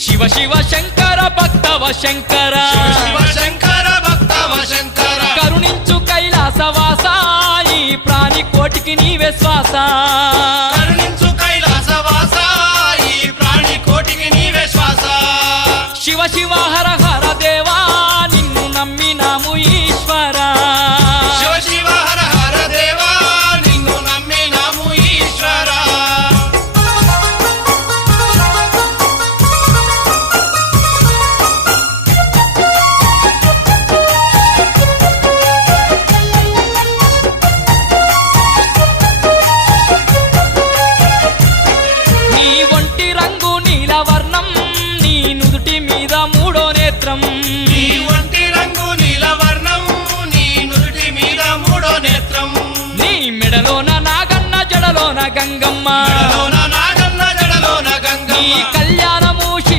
శివ శివ శంకర భక్తవ శంకర శివ శంకర భక్తవ శంకర కరుణించు కైలాసవాస ఈ ప్రాణి కోటికి నీవే శ్వాస కరుణించు కైలాసవాస ఈ ప్రాణి కోటికి నీవే శ్వాస శివ శివ హర హర దేవా నిన్ను నమ్మినాము ఈశ్వరా శివ శివ హర హర దేవా నిన్ను నమ్మినాము ఈశ్వరా నీ ఒంటి రంగు నీలవర్ణం నీ నుదుటి మీద మూడో నేత్రం నీ ఒంటి రంగు నీలవర్ణం నీ నుదుటి మీద మూడో నేత్రం నీ మెడలోన నాగన్న జడలోన గంగమ్మ